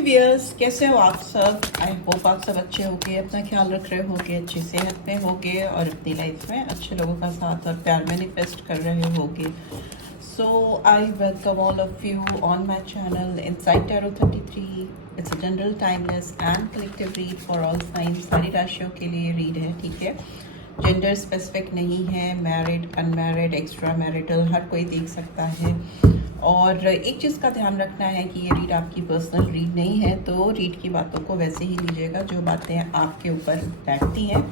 Viewers, कैसे हो आप सब? आई होप आप सब अच्छे होगे, अपना ख्याल रख रहे होगे, अच्छी सेहत में होगे और अपनी लाइफ में अच्छे लोगों का साथ और प्यार मैनिफेस्ट कर रहे होगे। So I welcome all of you on my channel inside tarot 33। It's a general timeless and collective read for all signs. सारी राशियों के लिए रीड है, ठीक है। जेंडर स्पेसिफिक नहीं है, मैरिड, अनमैरिड, एक्स्ट्रा मैरिटल, हर कोई देख सकता है। और एक चीज़ का ध्यान रखना है कि ये रीड आपकी पर्सनल रीड नहीं है, तो रीड की बातों को वैसे ही लीजिएगा। जो बातें आपके ऊपर बैठती हैं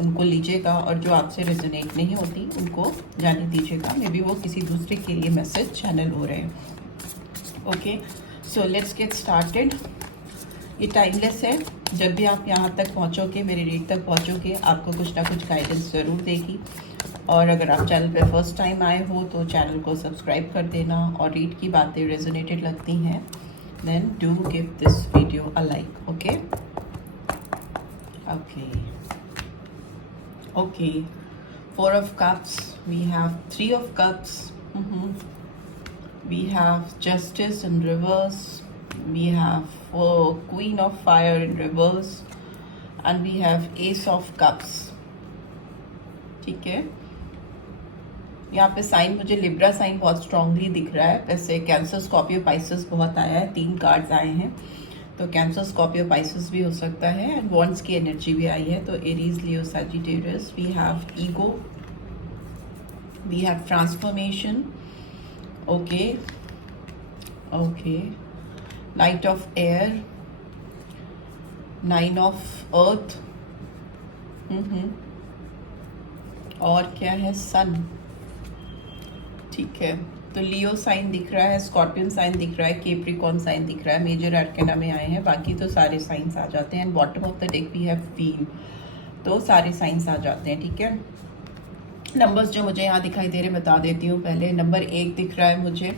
उनको लीजिएगा, और जो आपसे रेजोनेट नहीं होती उनको जाने दीजिएगा। मे बी वो किसी दूसरे के लिए मैसेज चैनल हो रहे हैं। Okay, so let's get started. ये टाइमलेस है। जब भी आप यहाँ तक पहुँचोगे, मेरी रीड तक पहुँचोगे, आपको कुछ ना कुछ गाइडेंस ज़रूर देगी। और अगर आप चैनल पे फर्स्ट टाइम आए हो तो चैनल को सब्सक्राइब कर देना, और रीड की बातें रेजोनेटेड लगती हैं then do give this video a like. Okay okay okay. 4 of cups, we have 3 of cups, we have justice in reverse, we have queen of fire in reverse, and we have ace of cups। ठीक है, यहाँ पे sign मुझे Libra sign बहुत strongly दिख रहा है। वैसे कैंसर, स्कॉर्पियो, पाइसेस बहुत आया है, 3 कार्ड्स आए हैं, तो कैंसर, स्कॉर्पियो, पाइसेस भी हो सकता है। एंड वॉन्ड्स की एनर्जी भी आई है, तो Aries, Leo, Sagittarius. We have ego, we have transformation. Okay okay, knight of air, 9 of earth, और क्या है, सन। ठीक है, तो लियो साइन दिख रहा है, स्कॉर्पियन साइन दिख रहा है, केप्रिकॉन साइन दिख रहा है। मेजर आर्केना में आए हैं, बाकी तो सारे साइंस आ जाते हैं। And bottom of the deck we have wheel, तो सारे साइंस आ जाते हैं। ठीक है, नंबर्स जो मुझे यहाँ दिखाई दे रहे हैं बता देती हूँ पहले। नंबर 1 दिख रहा है मुझे,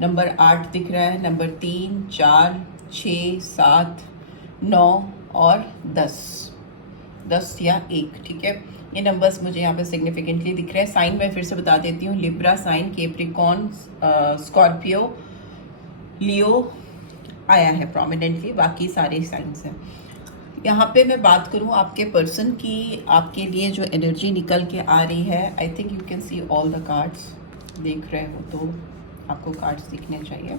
नंबर 8 दिख रहा है, नंबर 3, 4, 6, 7, 9 और 10 या 1। ठीक है, ये नंबर्स मुझे यहाँ पे सिग्निफिकेंटली दिख रहे हैं। साइन मैं फिर से बता देती हूँ, लिब्रा साइन, केप्रिकॉन, स्कॉर्पियो, लियो आया है प्रोमिनेंटली, बाकी सारे साइंस हैं। यहाँ पे मैं बात करूँ आपके पर्सन की, आपके लिए जो एनर्जी निकल के आ रही है, I think you can see all the cards. देख रहे हो तो आपको कार्ड्स दिखने चाहिए।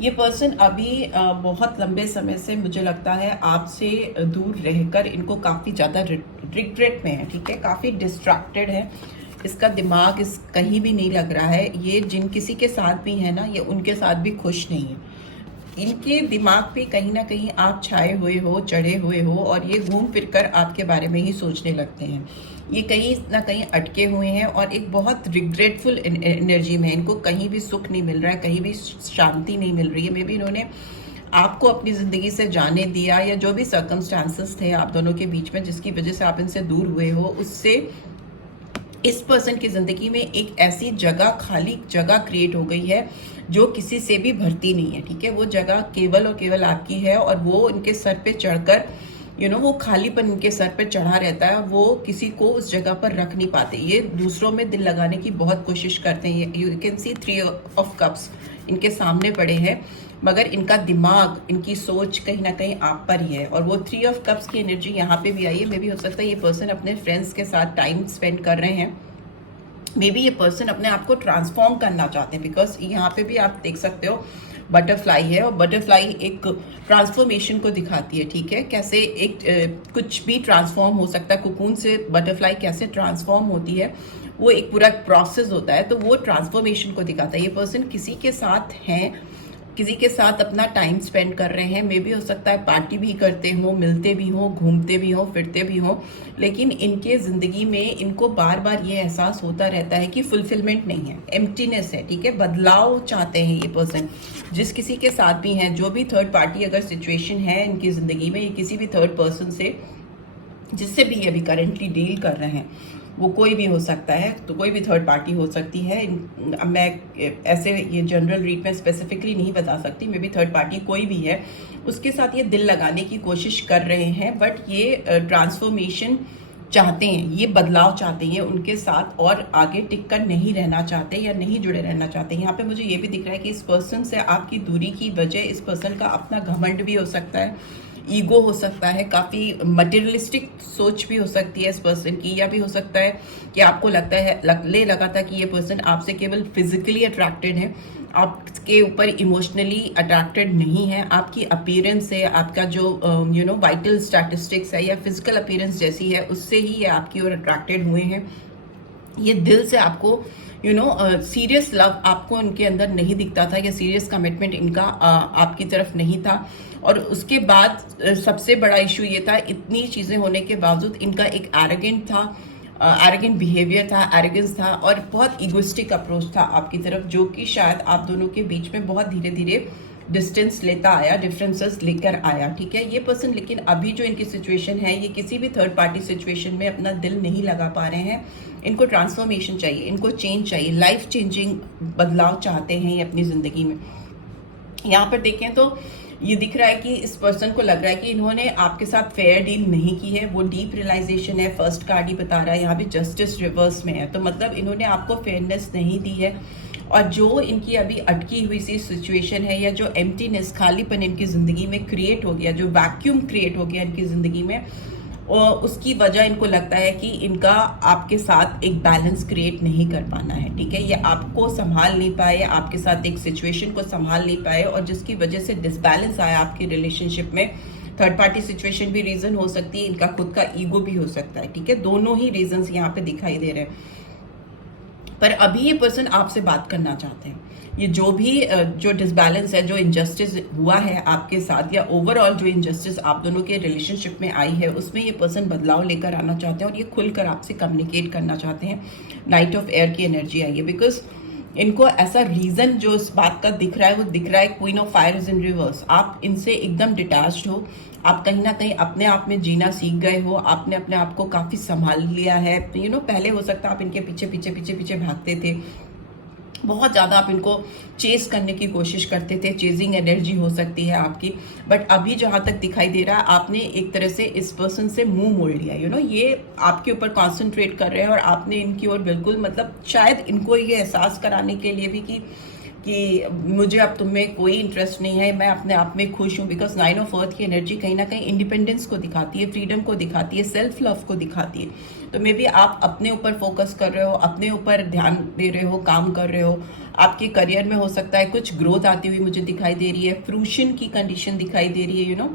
ये पर्सन अभी बहुत लंबे समय से मुझे लगता है आपसे दूर रहकर इनको काफ़ी ज़्यादा रिग्रेट में है। ठीक है, काफ़ी डिस्ट्रैक्टेड है, इसका दिमाग इस कहीं भी नहीं लग रहा है। ये जिन किसी के साथ भी है ना, ये उनके साथ भी खुश नहीं है। इनके दिमाग पे कहीं ना कहीं आप छाए हुए हो, चढ़े हुए हो, और ये घूम फिर कर आपके बारे में ही सोचने लगते हैं। ये कहीं ना कहीं अटके हुए हैं और एक बहुत रिग्रेटफुल एनर्जी में है। इनको कहीं भी सुख नहीं मिल रहा है, कहीं भी शांति नहीं मिल रही है। मे बी इन्होंने आपको अपनी ज़िंदगी से जाने दिया, या जो भी सर्कमस्टांसेस थे आप दोनों के बीच में जिसकी वजह से आप इनसे दूर हुए हो, उससे इस पर्सन की ज़िंदगी में एक ऐसी जगह, खाली जगह क्रिएट हो गई है जो किसी से भी भरती नहीं है। ठीक है, वो जगह केवल और केवल आपकी है, और वो इनके सर पे चढ़कर वो खालीपन इनके सर पे चढ़ा रहता है। वो किसी को उस जगह पर रख नहीं पाते। ये दूसरों में दिल लगाने की बहुत कोशिश करते हैं। You can see 3 of cups इनके सामने पड़े हैं, मगर इनका दिमाग, इनकी सोच कहीं ना कहीं आप पर ही है। और वो 3 ऑफ कप्स की एनर्जी यहाँ पे भी आई है। मे बी हो सकता है ये पर्सन अपने फ्रेंड्स के साथ टाइम स्पेंड कर रहे हैं। मे बी ये पर्सन अपने आप को ट्रांसफॉर्म करना चाहते हैं, बिकॉज यहाँ पे भी आप देख सकते हो बटरफ्लाई है, और बटरफ्लाई एक ट्रांसफॉर्मेशन को दिखाती है। ठीक है, कैसे एक कुछ भी ट्रांसफॉर्म हो सकता है। कुकून से बटरफ्लाई कैसे ट्रांसफॉर्म होती है, वो एक पूरा प्रोसेस होता है, तो वो ट्रांसफॉर्मेशन को दिखाता है। ये पर्सन किसी के साथ हैं, किसी के साथ अपना टाइम स्पेंड कर रहे हैं। मे भी हो सकता है पार्टी भी करते हो, मिलते भी हो, घूमते भी हो, फिरते भी हो, लेकिन इनके ज़िंदगी में इनको बार बार ये एहसास होता रहता है कि फुलफिलमेंट नहीं है, एम्प्टीनेस है। ठीक है, बदलाव चाहते हैं ये पर्सन। जिस किसी के साथ भी हैं, जो भी थर्ड पार्टी अगर सिचुएशन है इनकी ज़िंदगी में, ये किसी भी थर्ड पर्सन से, जिससे भी ये अभी करेंटली डील कर रहे हैं, वो कोई भी हो सकता है, तो कोई भी थर्ड पार्टी हो सकती है। मैं ऐसे ये जनरल रीड में स्पेसिफिकली नहीं बता सकती, मे बी थर्ड पार्टी कोई भी है, उसके साथ ये दिल लगाने की कोशिश कर रहे हैं। बट ये ट्रांसफॉर्मेशन चाहते हैं, ये बदलाव चाहते हैं उनके साथ, और आगे टिक कर नहीं रहना चाहते या नहीं जुड़े रहना चाहते। यहाँ पे मुझे ये भी दिख रहा है कि इस पर्सन से आपकी दूरी की वजह इस पर्सन का अपना घमंड भी हो सकता है, ईगो हो सकता है, काफ़ी मटेरियलिस्टिक सोच भी हो सकती है इस पर्सन की, या भी हो सकता है कि आपको लगता है लगा था कि ये पर्सन आपसे केवल फिजिकली अट्रैक्टेड है, आपके ऊपर इमोशनली अट्रैक्टेड नहीं है। आपकी अपीयरेंस है, आपका जो वाइटल स्टैटिस्टिक्स है या फिजिकल अपीयरेंस जैसी है, उससे ही ये आपकी ओर अट्रैक्टेड हुए हैं। ये दिल से आपको सीरियस लव आपको इनके अंदर नहीं दिखता था, या सीरियस कमिटमेंट इनका आपकी तरफ नहीं था। और उसके बाद सबसे बड़ा इशू ये था, इतनी चीज़ें होने के बावजूद इनका एक एरोगेंट बिहेवियर था, एरोगेंस था, और बहुत इगोइस्टिक अप्रोच था आपकी तरफ, जो कि शायद आप दोनों के बीच में बहुत धीरे धीरे डिस्टेंस लेता आया, डिफरेंसेस लेकर आया। ठीक है, ये पर्सन लेकिन अभी जो इनकी सिचुएशन है, ये किसी भी थर्ड पार्टी सिचुएशन में अपना दिल नहीं लगा पा रहे हैं। इनको ट्रांसफॉर्मेशन चाहिए, इनको चेंज चाहिए, लाइफ चेंजिंग बदलाव चाहते हैं ये अपनी ज़िंदगी में। यहाँ पर देखें तो ये दिख रहा है कि इस पर्सन को लग रहा है कि इन्होंने आपके साथ फेयर डील नहीं की है, वो डीप रियलाइजेशन है। फर्स्ट कार्ड ही बता रहा है, यहाँ भी जस्टिस रिवर्स में है, तो मतलब इन्होंने आपको फेयरनेस नहीं दी है। और जो इनकी अभी अटकी हुई सी सिचुएशन है, या जो एम्प्टीनेस, खालीपन इनकी ज़िंदगी में क्रिएट हो गया, जो वैक्यूम क्रिएट हो गया इनकी ज़िंदगी में, और उसकी वजह इनको लगता है कि इनका आपके साथ एक बैलेंस क्रिएट नहीं कर पाना है। ठीक है, ये आपको संभाल नहीं पाए, आपके साथ एक सिचुएशन को संभाल नहीं पाए, और जिसकी वजह से डिसबैलेंस आया आपकी रिलेशनशिप में। थर्ड पार्टी सिचुएशन भी रीज़न हो सकती है, इनका खुद का ईगो भी हो सकता है। ठीक है, दोनों ही रीजंस यहाँ पे दिखाई दे रहे हैं। पर अभी ये पर्सन आपसे बात करना चाहते हैं। ये जो डिसबैलेंस है, जो इनजस्टिस हुआ है आपके साथ, या ओवरऑल जो इनजस्टिस आप दोनों के रिलेशनशिप में आई है, उसमें ये पर्सन बदलाव लेकर आना चाहते हैं, और ये खुलकर आपसे कम्युनिकेट करना चाहते हैं। नाइट ऑफ एयर की एनर्जी आई है, बिकॉज इनको ऐसा रीजन जो इस बात का दिख रहा है, वो दिख रहा है queen of fire is in reverse. आप इनसे एकदम डिटैच्ड हो, आप कहीं ना कहीं अपने आप में जीना सीख गए हो, आपने अपने आप को काफ़ी संभाल लिया है। पहले हो सकता है आप इनके पीछे पीछे पीछे पीछे भागते थे, बहुत ज़्यादा आप इनको चेस करने की कोशिश करते थे, चेजिंग एनर्जी हो सकती है आपकी। बट अभी जहाँ तक दिखाई दे रहा है, आपने एक तरह से इस पर्सन से मुंह मोड़ लिया। ये आपके ऊपर कॉन्सेंट्रेट कर रहे हैं, और आपने इनकी ओर बिल्कुल, मतलब शायद इनको ये एहसास कराने के लिए भी कि मुझे अब तुम में कोई इंटरेस्ट नहीं है, मैं अपने आप में खुश हूँ। बिकॉज 9 ऑफ अर्थ की एनर्जी कहीं ना कहीं इंडिपेंडेंस को दिखाती है, फ्रीडम को दिखाती है, सेल्फ लव को दिखाती है। तो मे बी आप अपने ऊपर फोकस कर रहे हो, अपने ऊपर ध्यान दे रहे हो, काम कर रहे हो। आपके करियर में हो सकता है कुछ ग्रोथ आती हुई मुझे दिखाई दे रही है, फ्रूशन की कंडीशन दिखाई दे रही है,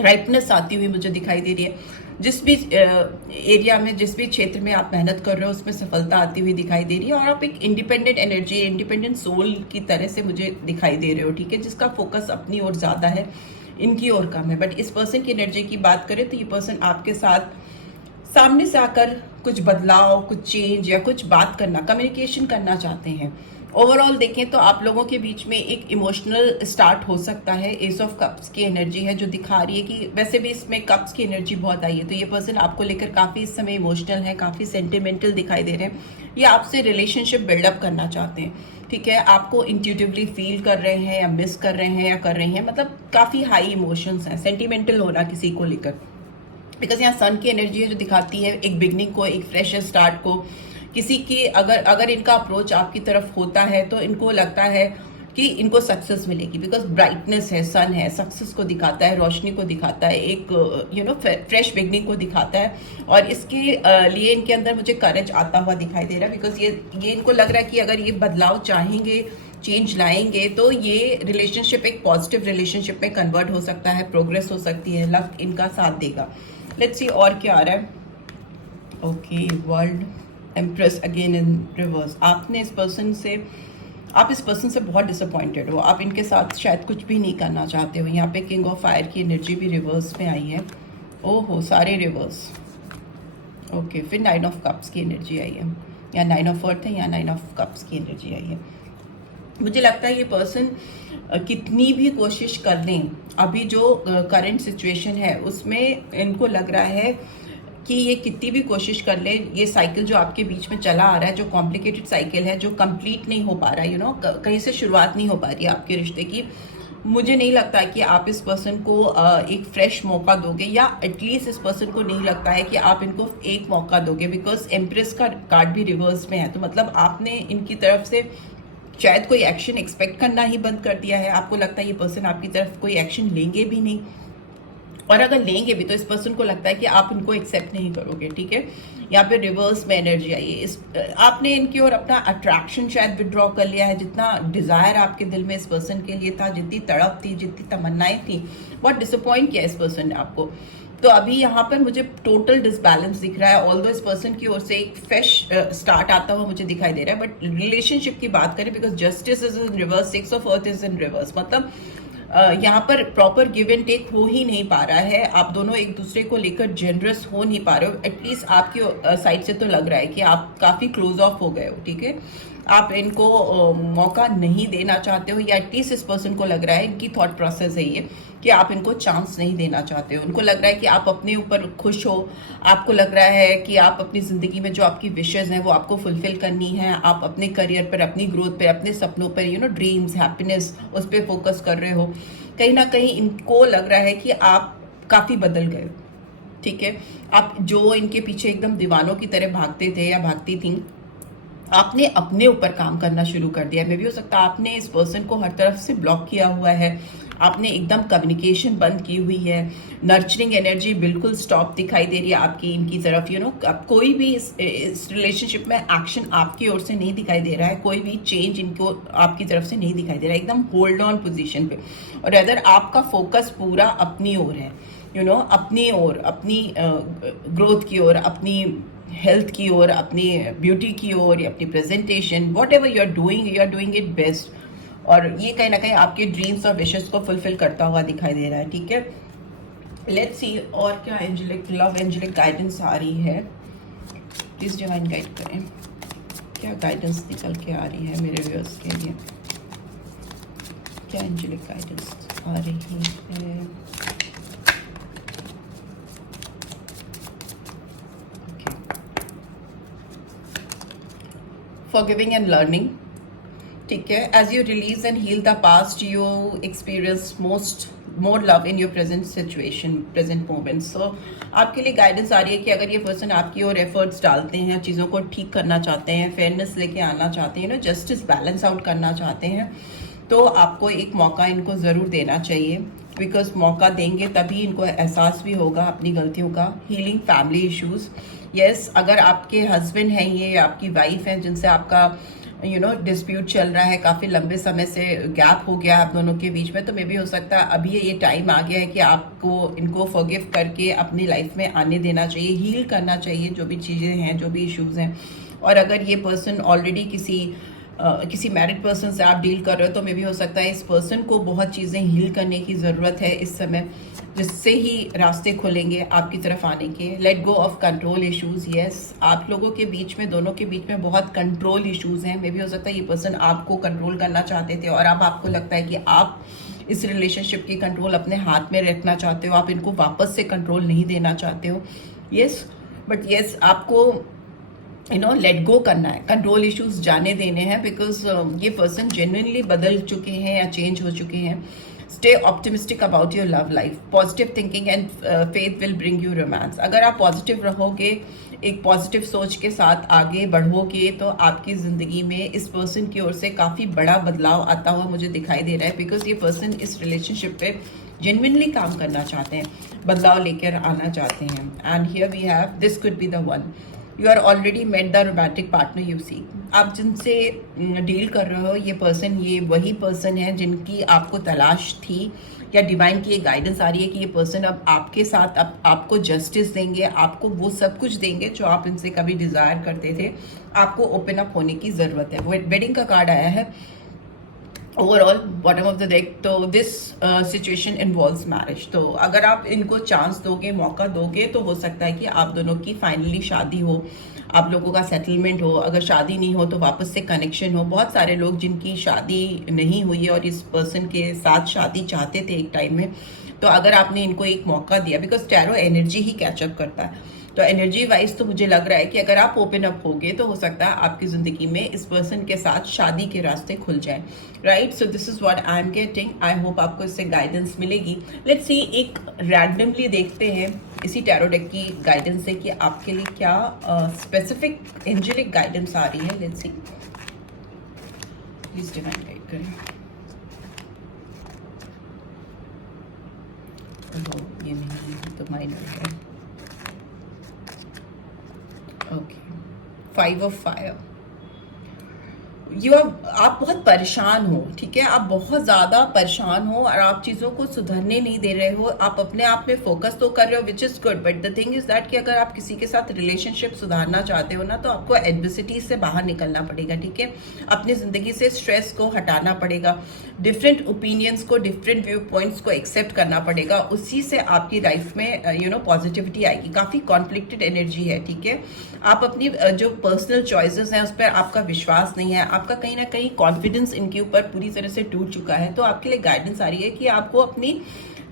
राइटनेस आती हुई मुझे दिखाई दे रही है। जिस भी एरिया में, जिस भी क्षेत्र में आप मेहनत कर रहे हो, उसमें सफलता आती हुई दिखाई दे रही है, और आप एक इंडिपेंडेंट एनर्जी, इंडिपेंडेंट सोल की तरह से मुझे दिखाई दे रहे हो। ठीक है, जिसका फोकस अपनी ओर ज़्यादा है, इनकी ओर कम है। बट इस पर्सन की एनर्जी की बात करें तो ये पर्सन आपके साथ सामने से आकर कुछ बदलाव, कुछ चेंज, या कुछ बात करना, कम्युनिकेशन करना चाहते हैं। ओवरऑल देखें तो आप लोगों के बीच में एक इमोशनल स्टार्ट हो सकता है। एस ऑफ कप्स की एनर्जी है जो दिखा रही है कि वैसे भी इसमें कप्स की एनर्जी बहुत आई है, तो ये पर्सन आपको लेकर काफ़ी इस समय इमोशनल है, काफ़ी सेंटिमेंटल दिखाई दे रहे हैं। ये आपसे रिलेशनशिप बिल्डअप करना चाहते हैं। ठीक है, आपको इंट्यूटिवली फील कर रहे हैं, या मिस कर रहे हैं, या कर रही हैं, मतलब काफ़ी हाई इमोशंस हैं, सेंटिमेंटल होना किसी को लेकर। बिकॉज यहाँ सन की एनर्जी है जो दिखाती है एक बिगनिंग को, एक फ्रेश स्टार्ट को। किसी की अगर इनका अप्रोच आपकी तरफ होता है तो इनको लगता है कि इनको सक्सेस मिलेगी, बिकॉज ब्राइटनेस है, सन है, सक्सेस को दिखाता है, रोशनी को दिखाता है, एक फ्रेश बिगनिंग को दिखाता है। और इसके लिए इनके अंदर मुझे करेज आता हुआ दिखाई दे रहा है, बिकॉज ये इनको लग रहा है कि अगर ये बदलाव चाहेंगे, चेंज लाएंगे, तो ये रिलेशनशिप एक पॉजिटिव रिलेशनशिप में कन्वर्ट हो सकता है, प्रोग्रेस हो सकती है, लक इनका साथ देगा। लेट्स सी और क्या आ रहा है। Okay, world empress again in reverse. आप इस पर्सन से बहुत डिसअपॉइंटेड हो, आप इनके साथ शायद कुछ भी नहीं करना चाहते हो। यहाँ पे किंग ऑफ फायर की एनर्जी भी रिवर्स में आई है। ओहो, सारे रिवर्स। ओके, फिर 9 ऑफ कप्स की एनर्जी आई है, या 9 ऑफ अर्थ है, या 9 ऑफ कप्स की एनर्जी आई है। मुझे लगता है ये पर्सन कितनी भी कोशिश कर लें, अभी जो करंट सिचुएशन है उसमें इनको लग रहा है कि ये कितनी भी कोशिश कर ले, ये साइकिल जो आपके बीच में चला आ रहा है, जो कॉम्प्लिकेटेड साइकिल है, जो कंप्लीट नहीं हो पा रहा है, कहीं से शुरुआत नहीं हो पा रही है आपके रिश्ते की, मुझे नहीं लगता कि आप इस पर्सन को एक फ्रेश मौका दोगे, या एटलीस्ट इस पर्सन को नहीं लगता है कि आप इनको एक मौका दोगे, बिकॉज एम्प्रेस का कार्ड भी रिवर्स में है। तो मतलब आपने इनकी तरफ से शायद कोई एक्शन एक्सपेक्ट करना ही बंद कर दिया है। आपको लगता है ये पर्सन आपकी तरफ कोई एक्शन लेंगे भी नहीं, और अगर लेंगे भी तो इस पर्सन को लगता है कि आप इनको एक्सेप्ट नहीं करोगे, ठीक है। यहाँ पे रिवर्स में एनर्जी आई है। इस आपने इनकी ओर अपना अट्रैक्शन शायद विड्रॉ कर लिया है। जितना डिजायर आपके दिल में इस पर्सन के लिए था, जितनी तड़प थी, जितनी तमन्नाएं थी, बहुत डिसअपॉइंट किया इस पर्सन ने आपको। तो अभी यहाँ पर मुझे टोटल डिसबैलेंस दिख रहा है। ऑल्दो इस पर्सन की ओर से एक फ्रेश स्टार्ट आता हुआ मुझे दिखाई दे रहा है, बट रिलेशनशिप की बात करें, because justice is in reverse, 6 of earth is in reverse, मतलब यहाँ पर प्रॉपर गिव एंड टेक हो ही नहीं पा रहा है। आप दोनों एक दूसरे को लेकर जेनरस हो नहीं पा रहे हो। एटलीस्ट आपकी साइड से तो लग रहा है कि आप काफी क्लोज ऑफ हो गए हो, ठीक है। आप इनको मौका नहीं देना चाहते हो, या एटलीस्ट इस पर्सन को लग रहा है, इनकी थॉट प्रोसेस है ये, कि आप इनको चांस नहीं देना चाहते हो। उनको लग रहा है कि आप अपने ऊपर खुश हो। आपको लग रहा है कि आप अपनी जिंदगी में जो आपकी विशेज हैं वो आपको फुलफिल करनी है। आप अपने करियर पर, अपनी ग्रोथ पर, अपने सपनों पर, ड्रीम्स, हैप्पीनेस, उस पर फोकस कर रहे हो। कहीं ना कहीं इनको लग रहा है कि आप काफी बदल गए, ठीक है। आप जो इनके पीछे एकदम दीवानों की तरह भागते थे या भागती थी, आपने अपने ऊपर काम करना शुरू कर दिया। मे भी हो सकता है आपने इस पर्सन को हर तरफ से ब्लॉक किया हुआ है। आपने एकदम कम्युनिकेशन बंद की हुई है। नर्चरिंग एनर्जी बिल्कुल स्टॉप दिखाई दे रही है आपकी इनकी तरफ। अब कोई भी इस रिलेशनशिप में एक्शन आपकी ओर से नहीं दिखाई दे रहा है। कोई भी चेंज इनको आपकी तरफ से नहीं दिखाई दे रहा है। एकदम होल्ड ऑन पोजीशन पे, और अदर आपका फोकस पूरा अपनी ओर है, अपनी ओर, अपनी ग्रोथ की ओर, अपनी हेल्थ की ओर, अपनी ब्यूटी की ओर, अपनी presentation, whatever you are doing it best. और ये कहीं ना कहीं आपके ड्रीम्स और विशेस को फुलफिल करता हुआ दिखाई दे रहा है, ठीक है। लेट्स सी और क्या एंजेलिक लव, एंजेलिक गाइडेंस आ रही है। प्लीज डिवाइन गाइड करें, क्या गाइडेंस निकल के आ रही है मेरे व्यूअर्स के लिए। क्या एंजेलिक गाइडेंस आ रही है। Forgiving and learning, ठीक है। As you release and heal the past, you experience more love in your present situation, present moment. So आपके लिए गाइडेंस आ रही है कि अगर ये पर्सन आपकी ओर एफर्ट्स डालते हैं, चीज़ों को ठीक करना चाहते हैं, फेयरनेस लेके आना चाहते हैं, जस्टिस बैलेंस आउट करना चाहते हैं, तो आपको एक मौका इनको ज़रूर देना चाहिए। बिकॉज मौका देंगे तभी इनको एहसास भी होगा अपनी गलतियों का। हीलिंग फैमिली इश्यूज, यस, अगर आपके हस्बैंड हैं ये, आपकी वाइफ हैं जिनसे आपका डिस्प्यूट चल रहा है, काफ़ी लंबे समय से गैप हो गया आप दोनों के बीच में, तो मे भी हो सकता है अभी ये टाइम आ गया है कि आपको इनको फॉरगिव करके अपनी लाइफ में आने देना चाहिए, हील करना चाहिए जो भी चीज़ें हैं, जो भी इश्यूज हैं। और अगर ये पर्सन ऑलरेडी किसी मैरिड पर्सन से आप डील कर रहे हो, तो मे भी हो सकता है इस पर्सन को बहुत चीज़ें हील करने की ज़रूरत है इस समय, जिससे ही रास्ते खुलेंगे आपकी तरफ आने के। Let go of control issues, yes, आप लोगों के बीच में, दोनों के बीच में बहुत कंट्रोल इश्यूज हैं। मे भी हो सकता है ये पर्सन आपको कंट्रोल करना चाहते थे, और अब आपको लगता है कि आप इस रिलेशनशिप की कंट्रोल अपने हाथ में रखना चाहते हो, आप इनको वापस से कंट्रोल नहीं देना चाहते हो। यस, बट यस, आपको लेट गो करना है, कंट्रोल इश्यूज जाने देने हैं, बिकॉज ये पर्सन जेन्युइनली बदल चुके हैं या चेंज हो चुके हैं। Stay optimistic about your love life, positive thinking and faith will bring you romance. अगर आप पॉजिटिव रहोगे, एक पॉजिटिव सोच के साथ आगे बढ़ोगे, तो आपकी ज़िंदगी में इस पर्सन की ओर से काफ़ी बड़ा बदलाव आता हुआ मुझे दिखाई दे रहा है। बिकॉज ये पर्सन इस रिलेशनशिप पे जेन्युइनली काम करना चाहते हैं, बदलाव लेकर आना चाहते हैं। And here we have, this could be the one. You are already met the romantic partner you see. आप जिनसे डील कर रहे हो, ये पर्सन, ये वही पर्सन है जिनकी आपको तलाश थी, या डिवाइन की एक गाइडेंस आ रही है कि ये पर्सन अब आपके साथ, अब आपको जस्टिस देंगे, आपको वो सब कुछ देंगे जो आप इनसे कभी डिजायर करते थे। आपको ओपन अप होने की जरूरत है। वेडिंग का कार्ड आया है overall bottom of the deck. तो दिस सिचुएशन इन्वॉल्व्स मैरिज। तो अगर आप इनको चांस दोगे, मौका दोगे, तो हो सकता है कि आप दोनों की फाइनली शादी हो, आप लोगों का सेटलमेंट हो। अगर शादी नहीं हो तो वापस से कनेक्शन हो। बहुत सारे लोग जिनकी शादी नहीं हुई है और इस पर्सन के साथ शादी चाहते थे एक टाइम में, तो अगर आपने इनको एक मौका दिया, बिकॉज टैरो एनर्जी ही कैचअप करता है, तो एनर्जी वाइज तो मुझे लग रहा है कि अगर आप ओपन अप होगे तो हो सकता है आपकी जिंदगी में इस पर्सन के साथ शादी के रास्ते खुल जाए, right? So this is what I am getting. I hope आपको इससे गाइडेंस मिलेगी। लेट्स सी, एक रैंडमली देखते हैं इसी टैरो डेक की गाइडेंस से कि आपके लिए क्या स्पेसिफिक एंजेलिक गाइडेंस आ रही है। Let's see, please divine guide करें। ये नहीं तो माइनर है। Okay, 5 of fire. आप बहुत परेशान हो, ठीक है? आप बहुत ज्यादा परेशान हो और आप चीजों को सुधरने नहीं दे रहे हो। आप अपने आप में फोकस तो कर रहे हो, which is good, but the thing is that कि अगर आप किसी के साथ रिलेशनशिप सुधारना चाहते हो ना, तो आपको एडवर्सिटी से बाहर निकलना पड़ेगा, ठीक है? अपनी जिंदगी से स्ट्रेस को हटाना पड़ेगा, डिफरेंट ओपिनियंस को, डिफरेंट व्यू पॉइंट्स को एक्सेप्ट करना पड़ेगा। उसी से आपकी लाइफ में पॉजिटिविटी आएगी। काफी कॉन्फ्लिक्टेड एनर्जी है, ठीक है? आप अपनी जो पर्सनल चॉइसेस हैं उस पर आपका विश्वास नहीं है, आपका कहीं ना कहीं कॉन्फिडेंस इनके ऊपर पूरी तरह से टूट चुका है। तो आपके लिए गाइडेंस आ रही है कि आपको अपनी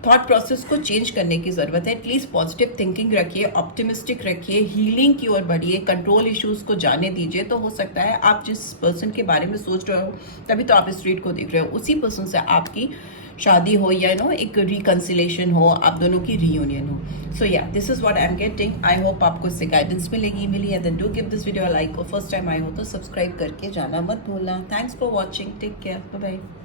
थॉट प्रोसेस को चेंज करने की जरूरत है। एटलीस्ट पॉजिटिव थिंकिंग रखिए, ऑप्टिमिस्टिक रखिए, हीलिंग की ओर बढ़िए, कंट्रोल इश्यूज को जाने दीजिए। तो हो सकता है आप जिस पर्सन के बारे में सोच रहे हो, तभी तो आप इस रीड को देख रहे हो, उसी पर्सन से आपकी शादी हो या एक रिकंसिलेशन हो, आप दोनों की रीयूनियन हो। So yeah, this is what I am getting. I hope आपको इससे गाइडेंस मिली है। Then do give this video a like, और फर्स्ट टाइम आए हो तो सब्सक्राइब करके जाना मत भूलना। Thanks for watching, take care, bye bye.